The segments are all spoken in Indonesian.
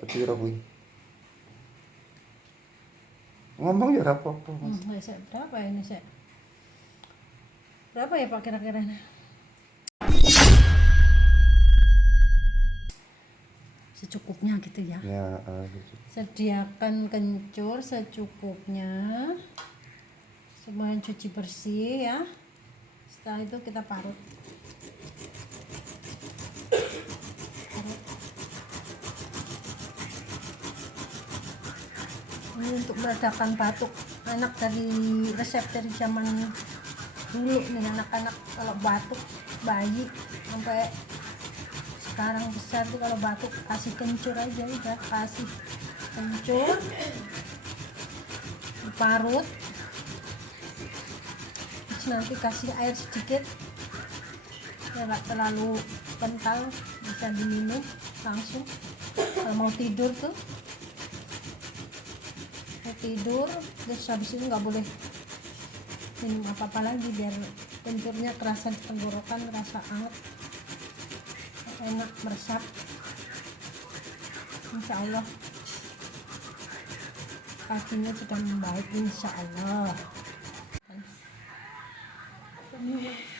Sepiro kuwi? Ngomong ya ora apa-apa. Berapa ini sih? Berapa ya Pak kira-kira? Secukupnya gitu ya. Ya, gitu. Sediakan kencur secukupnya. Semuanya cuci bersih ya. Setelah itu kita parut. Ini untuk meredakan batuk, enak dari resep dari zaman dulu nih. Anak-anak kalau batuk, bayi sampai sekarang besar tuh kalau batuk kasih kencur aja, udah kasih kencur diparut, terus nanti kasih air sedikit ya, nggak terlalu kental, bisa diminum langsung kalau mau tidur tuh. Tidur terus habis itu nggak boleh minum apa-apa lagi biar kencurnya kerasa di tenggorokan, rasa anget, enak, meresap. Insya Allah kakinya sudah membaik, insya Allah.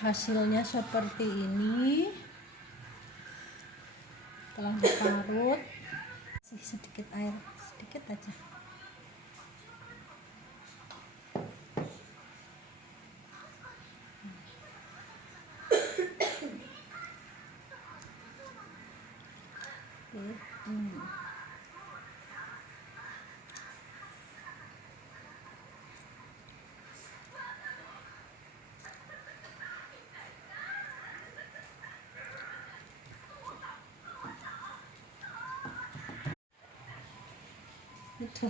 Hasilnya seperti ini. Telah diparut, kasih sedikit air, sedikit aja. Itu